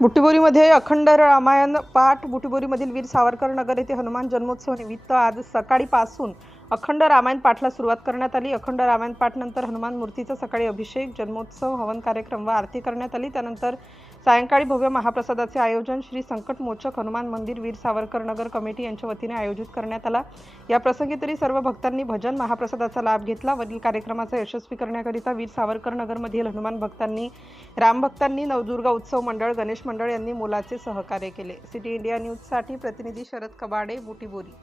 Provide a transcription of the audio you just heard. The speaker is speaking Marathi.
बुटिबोरीमध्ये अखंड रामायण पाठ। बुटिबोरीमधील वीर सावरकर नगर येथे हनुमान जन्मोत्सव निमित्त आज सकाळीपासून अखंड रामायण पाठला सुरुवात करण्यात आली। अखंड रामायण पाठ नंतर हनुमान मूर्तीचा सकाळी अभिषेक, जन्मोत्सव, हवन कार्यक्रम व आरती करण्यात आली। त्यानंतर सायंकाळी भव्य महाप्रसादाचे आयोजन श्री संकटमोचक हनुमान मंदिर वीर सावरकर नगर कमिटी यांच्या वतीने आयोजित करण्यात आला। या प्रसंगी तरी सर्व भक्तांनी भजन महाप्रसादाचा लाभ घेतला। वरील कार्यक्रमाचा यशस्वी करण्याकरिता वीर सावरकर नगरमधील हनुमान भक्तांनी, राम भक्तांनी, नवदुर्गा उत्सव मंडळ, गणेश मंडळ यांनी मोलाचे सहकार्य केले। सिटी इंडिया न्यूज साठी प्रतिनिधी शरद कबाडे, बुटिबोरी।